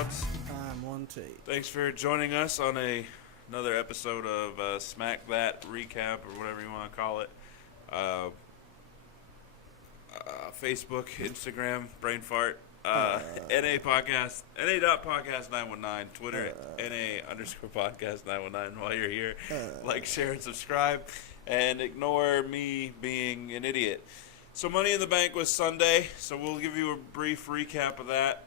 Dubs. I'm one tape. Thanks for joining us on another episode of Smack That Recap, or whatever you want to call it. Facebook, Instagram, Brain Fart, NA Podcast, NA.podcast 919, Twitter, NA_podcast 919. While you're here, like, share, and subscribe, and ignore me being an idiot. So Money in the Bank was Sunday, so we'll give you a brief recap of that.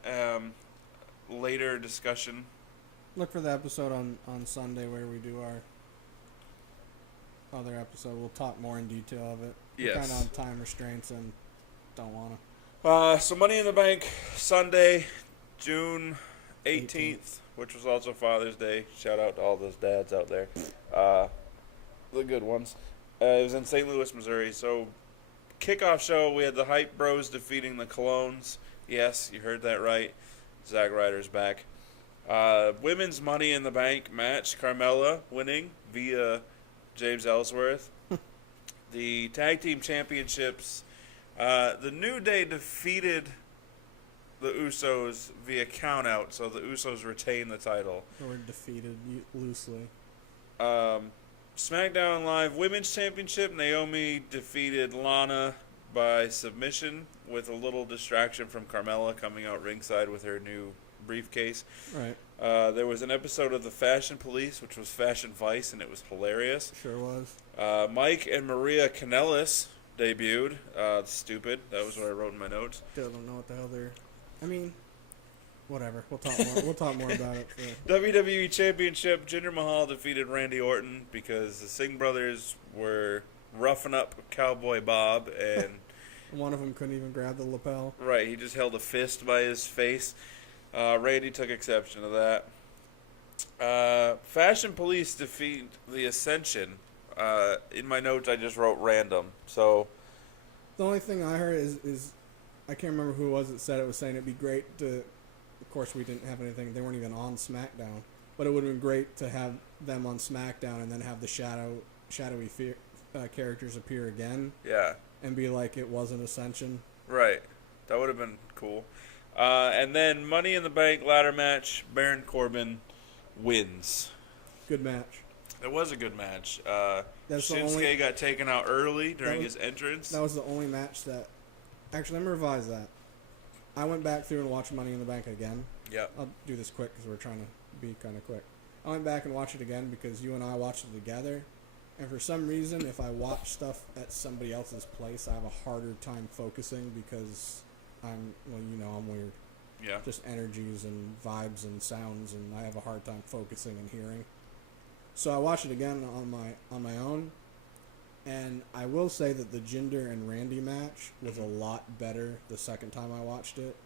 Later discussion. Look for the episode on Sunday where we do our other episode. We'll talk more in detail of it. Yes. We're kind of on time restraints and don't want So Money in the Bank, Sunday, June 18th, which was also Father's Day. Shout out to all those dads out there. The good ones. It was in St. Louis, Missouri. So, kickoff show, we had the Hype Bros defeating the Colognes. Yes, you heard that right. Zack Ryder's back. Women's Money in the Bank match, Carmella winning via James Ellsworth. The Tag Team Championships, the New Day defeated the Usos via countout, so the Usos retain the title. or defeated loosely. SmackDown Live Women's Championship, Naomi defeated Lana by submission with a little distraction from Carmella coming out ringside with her new briefcase. Right. There was an episode of The Fashion Police, which was Fashion Vice, and it was hilarious. Sure was. Mike and Maria Kanellis debuted. Stupid. That was what I wrote in my notes. Still don't know what the hell they're... I mean, whatever. We'll talk more. We'll talk more about it. WWE Championship, Jinder Mahal defeated Randy Orton because the Singh brothers were roughing up Cowboy Bob, and One of them couldn't even grab the lapel. right, he just held a fist by his face. Randy took exception to that. Fashion Police defeat the Ascension. In my notes, I just wrote random. So, The only thing I heard is I can't remember who it was that said it, was saying it'd be great to... Of course, we didn't have anything. They weren't even on SmackDown. But it would have been great to have them on SmackDown and then have the shadowy characters appear again yeah, and be like it was an Ascension. right. That would have been cool. And then Money in the Bank ladder match, Baron Corbin wins. Good match. It was a good match. That's the Shinsuke only- got taken out early during his entrance. That was the only match that... Actually, let me revise that. I went back through and watched Money in the Bank again. Yep. I'll do this quick because we're trying to be kind of quick. I went back and watched it again because you and I watched it together. And for some reason, if I watch stuff at somebody else's place, I have a harder time focusing because I'm weird. Yeah. Just energies and vibes and sounds, and I have a hard time focusing and hearing. So I watched it again on my own, and I will say that the Jinder and Randy match was a lot better the second time I watched it.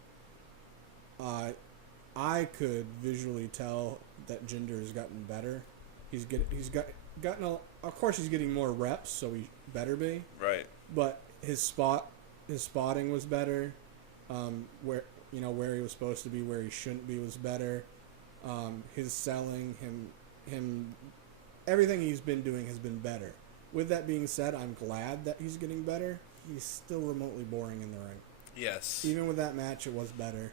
I could visually tell that Jinder has gotten better. Of course he's getting more reps, so he better be. Right. But his spotting was better. Where he was supposed to be, where he shouldn't be was better. His selling, him, everything he's been doing has been better. With that being said, I'm glad that he's getting better. He's still remotely boring in the ring. Yes. Even with that match, it was better.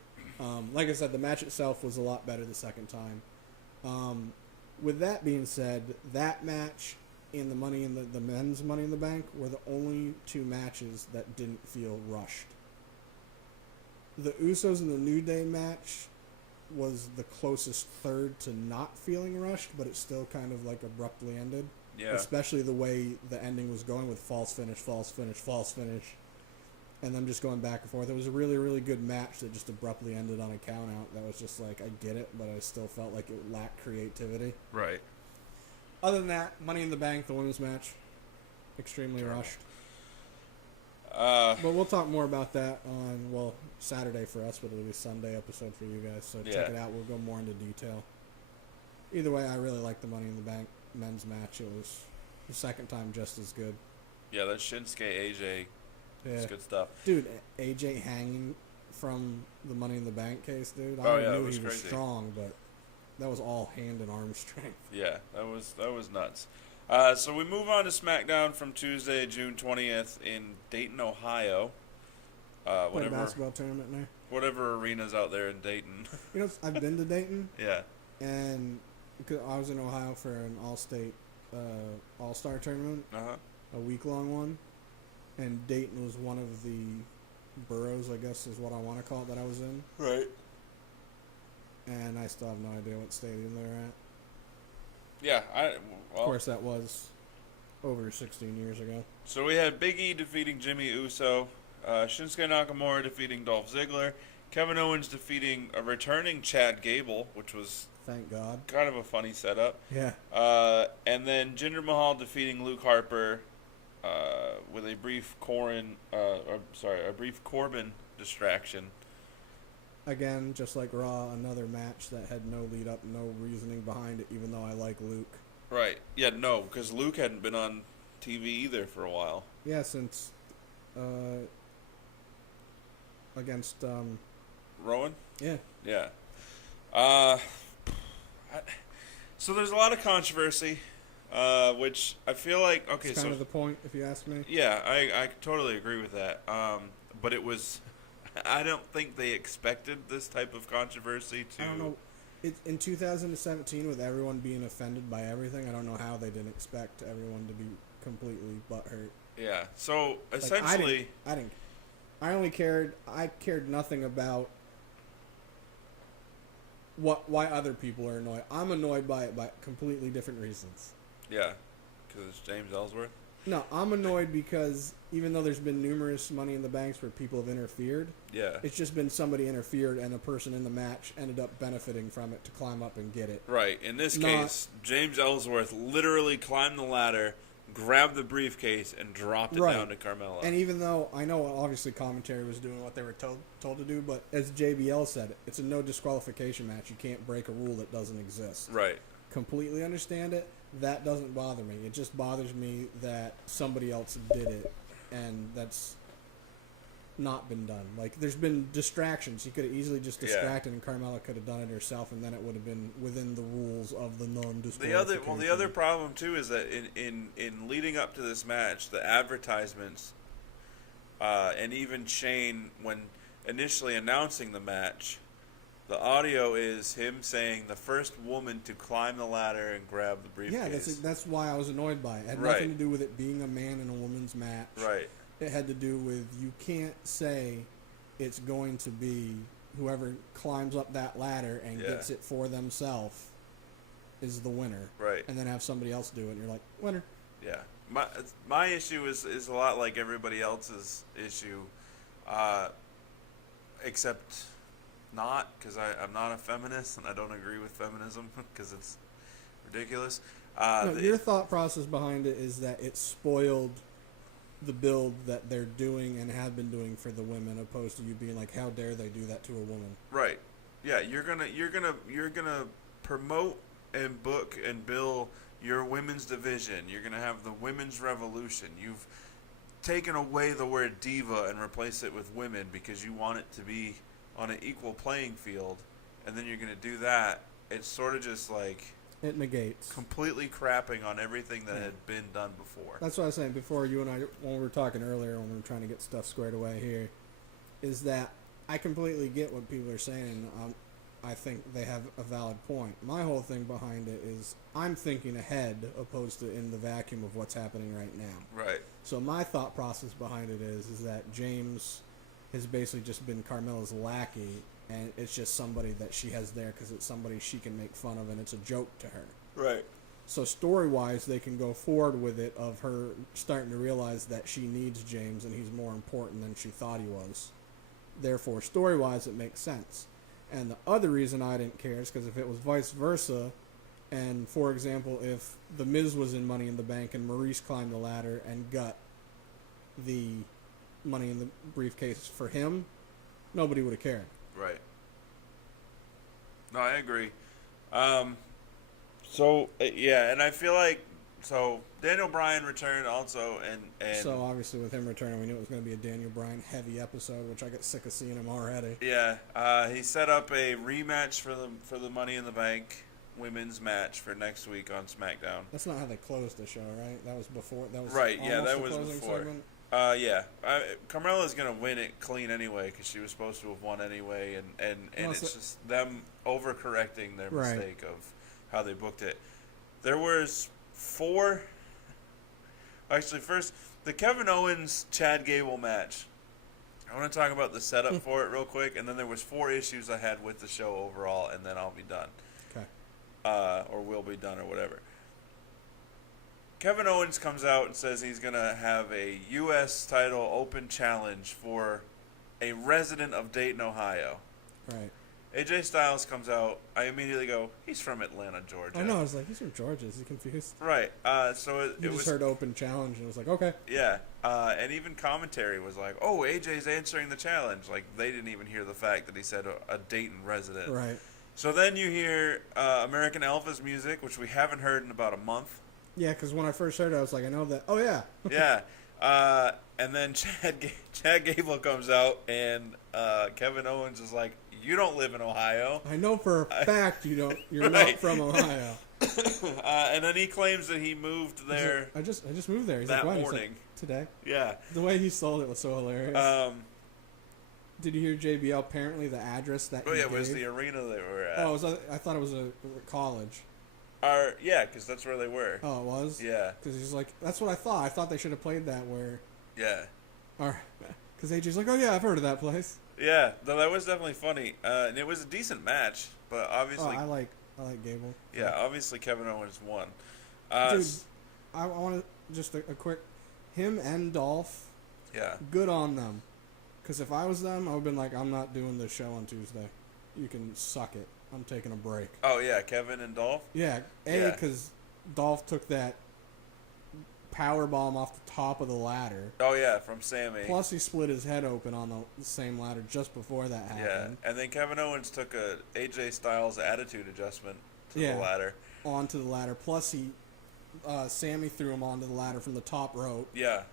Like I said, the match itself was a lot better the second time. With that being said, that match and the men's Money in the Bank were the only two matches that didn't feel rushed. The Usos and the New Day match was the closest third to not feeling rushed, but it still kind of like abruptly ended. Yeah. Especially the way the ending was going with false finish, and them just going back and forth. It was a really, really good match that just abruptly ended on a count out. That was just like, I get it, but I still felt like it lacked creativity. Right. Other than that, Money in the Bank, the women's match, extremely rushed. But we'll talk more about that on, Saturday for us, but it'll be a Sunday episode for you guys. So check it out. We'll go more into detail. Either way, I really like the Money in the Bank men's match. It was the second time just as good. Yeah, that Shinsuke AJ is good stuff. Dude, AJ hanging from the Money in the Bank case, dude. I knew was he was crazy. strong, but that was all hand and arm strength. Yeah, that was nuts. So we move on to SmackDown from Tuesday, June 20th in Dayton, Ohio. Played a basketball tournament there. Whatever arenas out there in Dayton. You know, I've been to Dayton, Yeah. and I was in Ohio for an all-state all-star tournament, Uh-huh. a week-long one, and Dayton was one of the boroughs, I guess is what I want to call it, that I was in. Right. And I still have no idea what stadium they're at. Yeah. Of course, that was over 16 years ago. So we had Big E defeating Jimmy Uso, Shinsuke Nakamura defeating Dolph Ziggler, Kevin Owens defeating a returning Chad Gable, which was Thank God. kind of a funny setup. Yeah. And then Jinder Mahal defeating Luke Harper with a brief Corbin distraction. Again, just like Raw, another match that had no lead up, no reasoning behind it, even though I like Luke. Right. Yeah, no, because Luke hadn't been on TV either for a while. Yeah, since against Rowan? yeah. Yeah. So there's a lot of controversy, which I feel like, okay, It's kind of the point, if you ask me. yeah, I totally agree with that. But it was, I don't think they expected this type of controversy to. I don't know. In 2017, with everyone being offended by everything, I don't know how they didn't expect everyone to be completely butthurt. Yeah. So Like, essentially, I cared nothing about why other people are annoyed. I'm annoyed by it by completely different reasons. yeah, because it's James Ellsworth. No, I'm annoyed because even though there's been numerous Money in the Banks where people have interfered, Yeah. it's just been somebody interfered and a person in the match ended up benefiting from it to climb up and get it. Right. In this Not- case, James Ellsworth literally climbed the ladder, grabbed the briefcase, and dropped it Right. down to Carmella. And even though I know obviously commentary was doing what they were told to do, but as JBL said, it's a no disqualification match. You can't break a rule that doesn't exist. Right. Completely understand it. That doesn't bother me. It just bothers me that somebody else did it, and that's not been done. Like, there's been distractions. He could have easily just Yeah. distracted, and Carmella could have done it herself, and then it would have been within the rules of the non-disqualification. The other problem too is that in leading up to this match, the advertisements, and even Shane, when initially announcing the match, the audio is him saying the first woman to climb the ladder and grab the briefcase. Yeah, that's why I was annoyed by it. It had Right. nothing to do with it being a man and a woman's match. Right. It had to do with, you can't say it's going to be whoever climbs up that ladder and Yeah. gets it for themselves is the winner. Right. And then have somebody else do it, and you're like, winner. Yeah. My issue is a lot like everybody else's issue, except not, because I'm not a feminist and I don't agree with feminism because it's ridiculous. No, your thought process behind it is that it spoiled the build that they're doing and have been doing for the women, opposed to you being like, how dare they do that to a woman? Right. Yeah, you're gonna promote and book and bill your women's division. You're gonna have the women's revolution. You've taken away the word diva and replaced it with women because you want it to be on an equal playing field, and then you're gonna do that. It's sort of just like It negates. completely crapping on everything that had been done before. That's what I was saying before, you and I, when we were talking earlier, when we were trying to get stuff squared away here, is that I completely get what people are saying, and I think they have a valid point. My whole thing behind it is I'm thinking ahead opposed to in the vacuum of what's happening right now. Right. So my thought process behind it is that James has basically just been Carmella's lackey, and it's just somebody that she has there because it's somebody she can make fun of, and it's a joke to her. Right. So story-wise, they can go forward with it of her starting to realize that she needs James and he's more important than she thought he was. Therefore, story-wise, it makes sense. And the other reason I didn't care is because if it was vice versa, and for example, if The Miz was in Money in the Bank and Maurice climbed the ladder and got the Money in the briefcase for him, nobody would have cared. Right. No, I agree. So yeah, and I feel like Daniel Bryan returned also, and So obviously with him returning, we knew it was going to be a Daniel Bryan heavy episode, which I get sick of seeing him already. yeah, he set up a rematch for the Money in the Bank women's match for next week on SmackDown. That's not how they closed the show, right? That was before. That was Right. Yeah, almost that the was closing before. segment. Yeah. Carmella's going to win it clean anyway because she was supposed to have won anyway, and Well, it's so- just them overcorrecting their Right. mistake of how they booked it. There was 4... Actually, first, the Kevin Owens-Chad Gable match. I want to talk about the setup for it real quick, and then there was 4 issues I had with the show overall, and then I'll be done. Okay. Or will be done, or whatever. Kevin Owens comes out and says he's going to have a U.S. title open challenge for a resident of Dayton, Ohio. Right. AJ Styles comes out. I immediately go, he's from Atlanta, Georgia. I know. I was like, he's from Georgia. Is he confused? Right. So it You was... just heard open challenge, and I was like, okay. Yeah. And even commentary was like, oh, AJ's answering the challenge. Like, they didn't even hear the fact that he said a Dayton resident. Right. So then you hear American Alpha's music, which we haven't heard in about a month. Yeah, because when I first heard it, I was like, I know that. Oh, yeah. Yeah. And then Chad Gable comes out, and Kevin Owens is like, you don't live in Ohio. I know for a fact you're Right. not from Ohio. And then he claims that he moved there. I just moved there. He's that like, when? He's morning. like, today. Yeah. The way he sold it was so hilarious. Oh, Did you hear JBL? Apparently, the address that oh, he yeah, it was gave- the arena they were at. Oh, I thought it was a college. Yeah, because that's where they were. Oh, it was? Yeah. Because he's like, that's what I thought. I thought they should have played that where... Yeah. Because AJ's like, oh, yeah, I've heard of that place. Yeah, though that was definitely funny. And it was a decent match, but Oh, obviously... I like Gable. Yeah, obviously Kevin Owens won. Dude, I want to... Just a quick... Him and Dolph, Yeah. good on them. Because if I was them, I would have been like, I'm not doing this show on Tuesday. You can suck it. I'm taking a break. Oh, yeah, Kevin and Dolph? Yeah, Yeah. because Dolph took that power bomb off the top of the ladder. Oh, yeah, from Sami. Plus, he split his head open on the same ladder just before that Yeah, happened. and then Kevin Owens took a AJ Styles attitude adjustment to Yeah. the ladder. Onto the ladder. Plus, Sami threw him onto the ladder from the top rope. Yeah.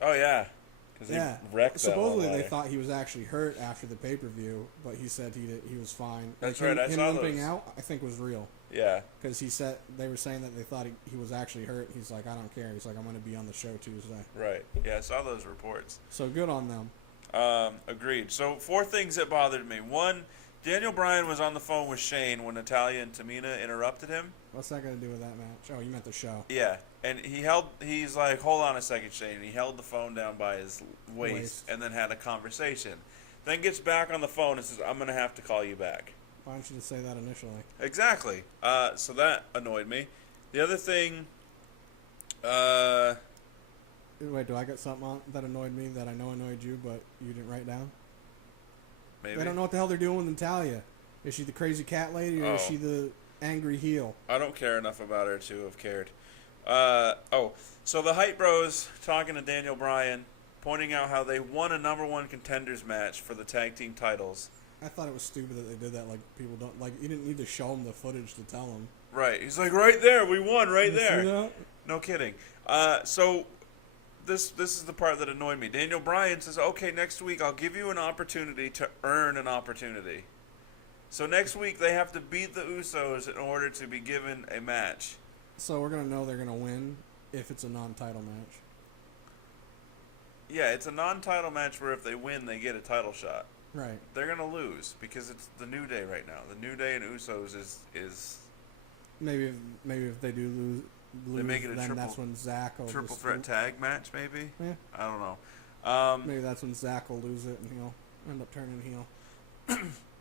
Oh, yeah. Because Yeah. he wrecked that Supposedly, one they ladder. thought he was actually hurt after the pay-per-view, but he said he was fine. That's Like, right, I him saw limping those. out, I think, was real. Yeah. Because they were saying that they thought he was actually hurt. He's like, I don't care. He's like, I'm going to be on the show Tuesday. Right. Yeah, I saw those reports. So good on them. Agreed. So 4 things that bothered me. 1, Daniel Bryan was on the phone with Shane when Natalya and Tamina interrupted him. What's that going to do with that match? Oh, you meant the show. Yeah, and he's like, hold on a second, Shane. He held the phone down by his waist and then had a conversation. Then gets back on the phone and says, I'm going to have to call you back. Why don't you just say that initially? Exactly. So that annoyed me. The other thing, Wait, do I got something on that annoyed me that I know annoyed you, but you didn't write down? maybe. They don't know what the hell they're doing with Natalya. Is she the crazy cat lady or is Oh. she the angry heel? I don't care enough about her to have cared. So the Hype Bros talking to Daniel Bryan, pointing out how they won a #1 contenders match for the tag team titles. I thought it was stupid that they did that. Like, people don't... Like, you didn't need to show them the footage to tell them. Right. He's like, right there, we won right You see there. that? No kidding. So this is the part that annoyed me. Daniel Bryan says, okay, next week I'll give you an opportunity to earn an opportunity. So next week they have to beat the Usos in order to be given a match. So we're going to know they're going to win if it's a non-title match. Yeah, it's a non-title match where if they win, they get a title shot. Right. They're going to lose because it's the New Day right now. The New Day and Usos is Maybe if they do lose, make it a then triple- that's when Zach will triple just threat tag match, maybe? Yeah. I don't know. Maybe that's when Zach will lose it and he'll end up turning heel.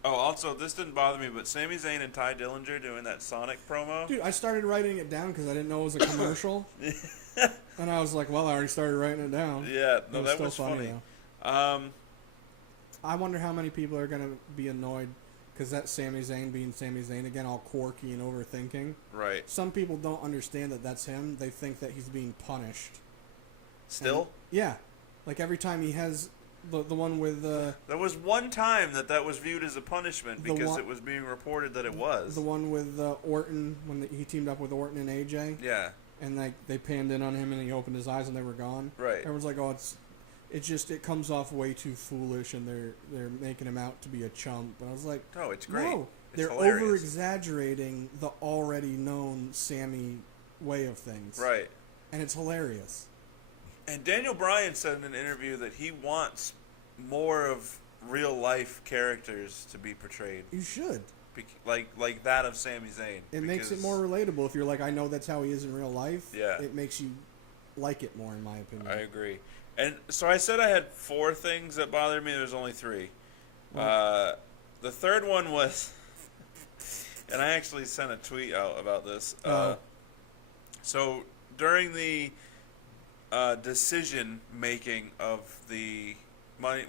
Oh, also, this didn't bother me, but Sami Zayn and Ty Dillinger doing that Sonic promo. Dude, I started writing it down because I didn't know it was a commercial. And I was like, well, I already started writing it down. Yeah, It no, was that still was funny. though. I wonder how many people are going to be annoyed because that's Sami Zayn being Sami Zayn again, all quirky and overthinking. Right. Some people don't understand that that's him. They think that he's being punished. Still? And, yeah. Like every time he has the one with There was one time that was viewed as a punishment The because one- it was being reported that it was. the one with Orton when he teamed up with Orton and AJ. Yeah, And like they panned in on him and he opened his eyes and they were gone. right. Everyone's like, oh, it comes off way too foolish and they're making him out to be a chump. And I was like, No, it's great. no, It's they're hilarious. over exaggerating the already known Sammy way of things. Right. And it's hilarious. And Daniel Bryan said in an interview that he wants more of real life characters to be portrayed. You should. Like that of Sami Zayn. It makes it more relatable. If you're like, I know that's how he is in real life. Yeah. It makes you like it more, in my opinion. I agree. And so I said I had 4 things that bothered me. There's only 3. Well, The third one was, and I actually sent a tweet out about this. So during the decision making of the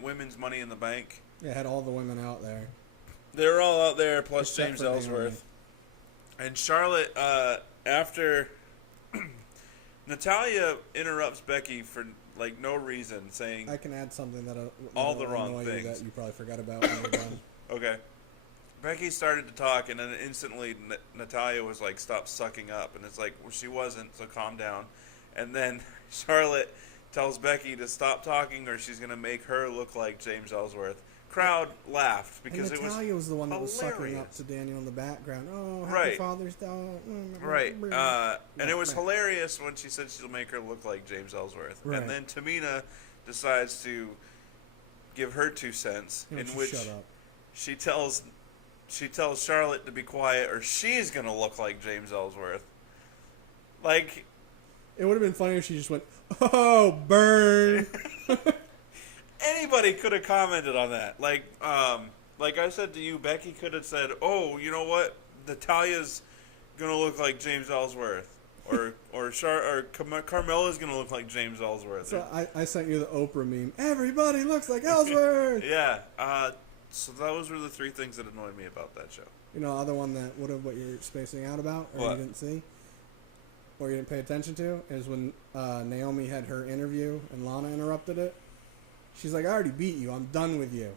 women's Money in the Bank, it had all the women out there. They were all out there, plus Except James for Ellsworth. And Charlotte, after Natalya interrupts Becky for like no reason, saying I can add something that all the wrong things that you probably forgot about when you're done. Okay. Becky started to talk, and then instantly Natalya was like, "Stop sucking up," and it's like, well, she wasn't, so calm down. And then Charlotte tells Becky to stop talking, or she's gonna make her look like James Ellsworth. Crowd laughed because and it was Natalya was the one that was sucking hilarious. up to Daniel in the background. Oh, happy Right. Father's Day. Right. And it was hilarious when she said she'll make her look like James Ellsworth. Right. And then Tamina decides to give her 2 cents, in which shut up. she tells Charlotte to be quiet or she's going to look like James Ellsworth. Like, It would have been funny if she just went, "Oh, burn." anybody could have commented on that. Like I said to you, Becky could have said, "Oh, you know what? Natalya's gonna look like James Ellsworth, or Carmella's gonna look like James Ellsworth." So I sent you the Oprah meme. Everybody looks like Ellsworth. Yeah. So those were the 3 things that annoyed me about that show. You know, other one that would have what you're spacing out about, or What? you didn't see, or you didn't pay attention to, is when Naomi had her interview and Lana interrupted it. She's like, "I already beat you. I'm done with you.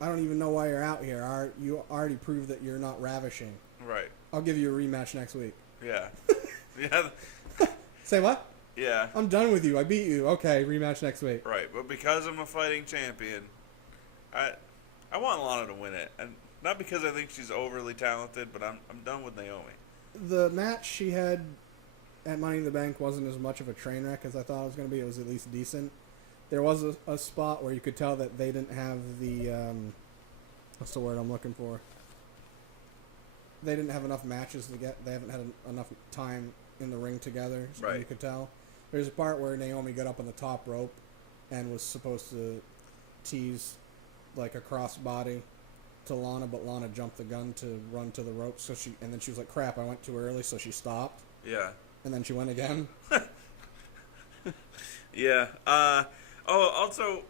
I don't even know why you're out here. You already proved that you're not ravishing. Right. I'll give you a rematch next week." Yeah. Yeah. Say what? Yeah. I'm done with you. I beat you. Okay, rematch next week. Right. But because I'm a fighting champion, I want Lana to win it, and not because I think she's overly talented, but I'm done with Naomi. The match she had at Money in the Bank wasn't as much of a train wreck as I thought it was going to be. It was at least decent. There was a spot where you could tell that they didn't have the what's the word I'm looking for? They didn't have enough matches to get. They haven't had enough time in the ring together. So Right. you could tell. There's a part where Naomi got up on the top rope and was supposed to tease like a crossbody to Lana, but Lana jumped the gun to run to the rope. And then she was like, "Crap, I went too early," so she stopped. Yeah. And then she went again. Yeah. Also,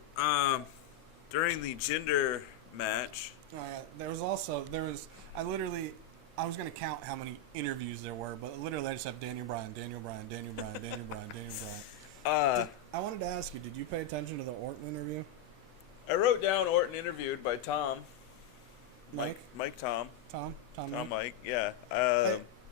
during the gender match. There was I was going to count how many interviews there were, but literally I just have Daniel Bryan. I wanted to ask you, did you pay attention to the Orton interview? I wrote down Orton interviewed by Tom. Mike? Tom. Tom Mike. Yeah.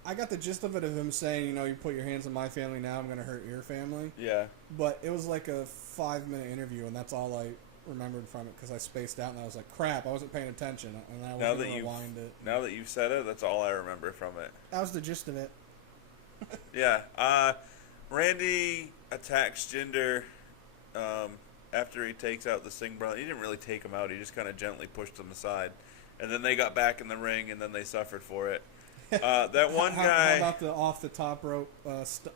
I got the gist of it of him saying, you put your hands on my family now, I'm going to hurt your family. Yeah. But it was like a 5-minute interview, and that's all I remembered from it because I spaced out and I was like, crap, I wasn't paying attention. And I wasn't going to rewind it. Now that you've said it, that's all I remember from it. That was the gist of it. Yeah. Randy attacks Jinder after he takes out the Singh brother. He didn't really take him out. He just kind of gently pushed him aside. And then they got back in the ring, and then they suffered for it. That one guy... How about the off-the-top rope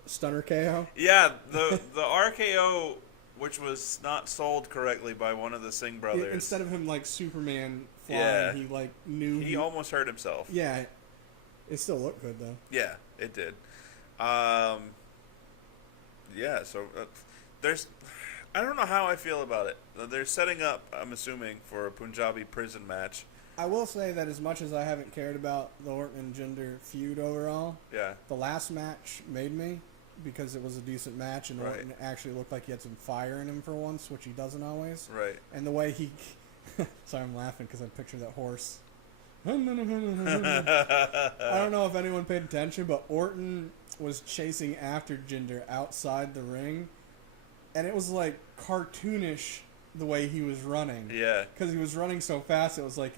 stunner KO? Yeah, the RKO, which was not sold correctly by one of the Singh brothers. Yeah, instead of him like Superman flying, he like knew... He almost hurt himself. Yeah. It still looked good, though. Yeah, it did. Yeah, so there's... I don't know how I feel about it. They're setting up, I'm assuming, for a Punjabi prison match. I will say that as much as I haven't cared about the Orton and Jinder feud overall, yeah, the last match made me because it was a decent match and Orton actually looked like he had some fire in him for once, which he doesn't always. Right. And the way he... Sorry, I'm laughing because I picture that horse. I don't know if anyone paid attention, but Orton was chasing after Jinder outside the ring, and it was like cartoonish the way he was running. Yeah. Because he was running so fast, it was like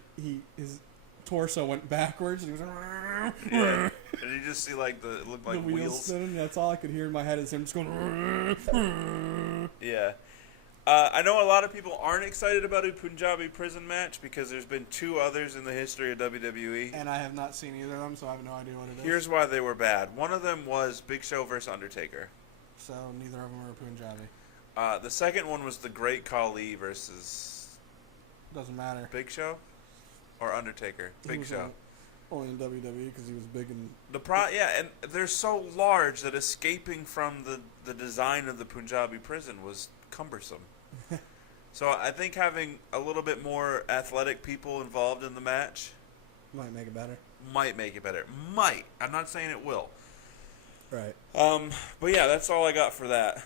his torso went backwards. And he was And you just see like it looked like the wheels spinning. That's all I could hear in my head is him just going. Yeah. I know a lot of people aren't excited about a Punjabi prison match because there's been 2 others in the history of WWE. And I have not seen either of them, so I have no idea what it is. Here's why they were bad. One of them was Big Show versus Undertaker. So neither of them are Punjabi. The second one was the Great Khali versus Doesn't matter. Big Show or Undertaker. Big Show. Only in WWE because he was big and... and they're so large that escaping from the design of the Punjabi prison was cumbersome. So I think having a little bit more athletic people involved in the match might make it better. Might make it better. Might. I'm not saying it will. Right. But yeah, that's all I got for that.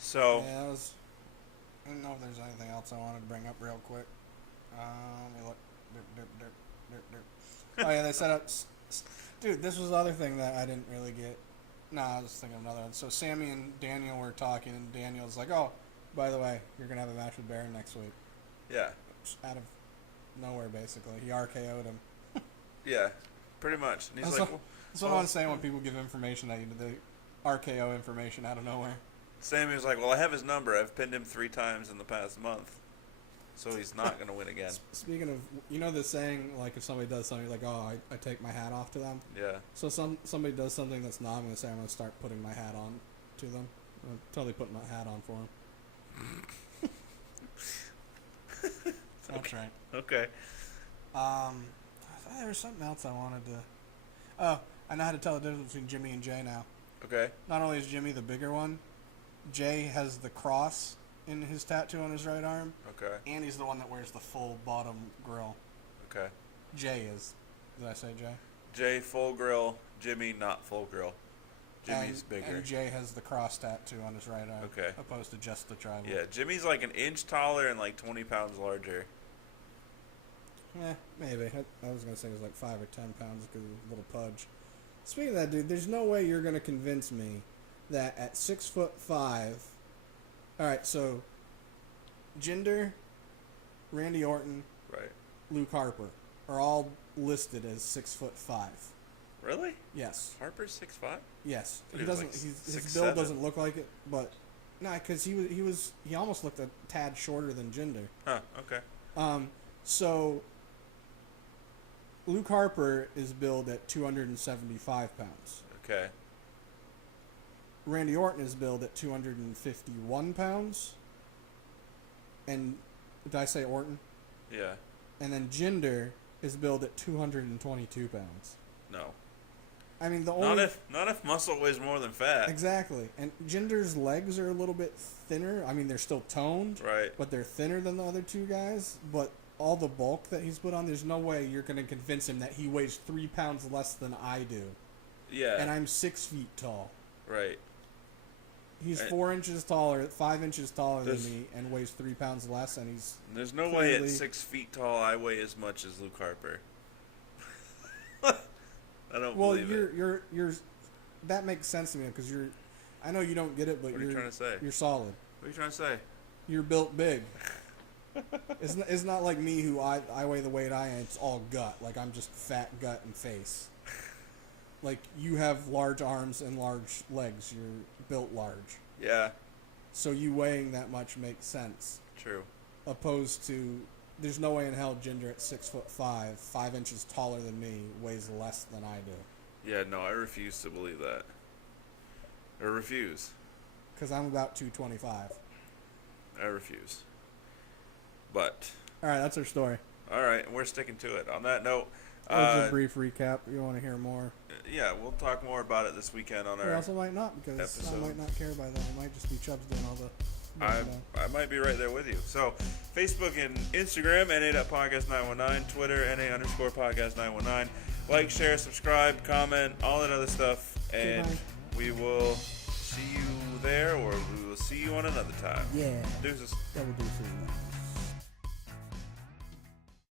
So. Yeah, I don't know if there's anything else I wanted to bring up real quick. Let me look. Oh yeah, they set up. Dude, this was the other thing that I didn't really get. Nah, I was thinking of another one. So Sammy and Daniel were talking, and Daniel's like, "Oh, by the way, you're gonna have a match with Baron next week." Yeah. Just out of nowhere, basically, he RKO'd him. Yeah, pretty much. And he's that's like, that's what I want to say when people give information that you do, the RKO information out of nowhere. Sammy was like, "Well, I have his number. I've pinned him 3 times in the past month, so he's not gonna win again." Speaking of, you know the saying, like if somebody does something, like, "Oh, I take my hat off to them." Yeah. So somebody does something that's not, I'm gonna say I'm gonna start putting my hat on to them. I'm totally putting my hat on for them. That's right. Okay. I thought there was something else I wanted to. Oh, I know how to tell the difference between Jimmy and Jay now. Okay. Not only is Jimmy the bigger one, Jay has the cross in his tattoo on his right arm. Okay. And he's the one that wears the full bottom grill. Okay. Jay is. Did I say Jay? Jay full grill, Jimmy not full grill. Jimmy's bigger. And Jay has the cross tattoo on his right arm. Okay. Opposed to just the tribal. Yeah, Jimmy's like an inch taller and like 20 pounds larger. Maybe. I was going to say it was like 5 or 10 pounds because of a little pudge. Speaking of that, dude, there's no way you're going to convince me that at 6'5". Alright, so Jinder, Randy Orton, Right. Luke Harper are all listed as 6'5". Really? Yes. Harper's 6'5"? Yes. He He was doesn't. like His 6'7". build doesn't look like it, but because he almost looked a tad shorter than Jinder. Huh, okay. So Luke Harper is billed at 275 pounds. Okay. Randy Orton is billed at 251 pounds. And did I say Orton? Yeah. And then Jinder is billed at 222 pounds. No. I mean, the only... Not if muscle weighs more than fat. Exactly. And Jinder's legs are a little bit thinner. I mean, they're still toned. Right. But they're thinner than the other two guys. But all the bulk that he's put on, there's no way you're going to convince him that he weighs 3 pounds less than I do. Yeah. And I'm 6 feet tall. Right. He's 4 inches taller, 5 inches taller than me, and weighs 3 pounds less, and he's... There's no way at 6 feet tall I weigh as much as Luke Harper. I don't believe it. Well, you're... That makes sense to me, because you're... I know you don't get it, but What are you trying to say? You're solid. What are you trying to say? You're built big. It's not like me, who I weigh the weight I am. It's all gut. Like, I'm just fat gut and face. Like, you have large arms and large legs. You're built large. Yeah. So you weighing that much makes sense. True. Opposed to, there's no way in hell Jinder at 6'5", 5 inches taller than me, weighs less than I do. Yeah, no, I refuse to believe that. I refuse. Because I'm about 225. I refuse. But. Alright, that's our story. Alright, we're sticking to it. On that note... That was a brief recap. You want to hear more? Yeah, we'll talk more about it this weekend on our We also might not, because episode. I might not care by then. It might just be Chubbs doing all the... I might be right there with you. So, Facebook and Instagram, NA.podcast919, Twitter, NA_podcast919. Like, share, subscribe, comment, all that other stuff. And we will see you there, or we will see you on another time. Yeah. Deuces. Double deuces.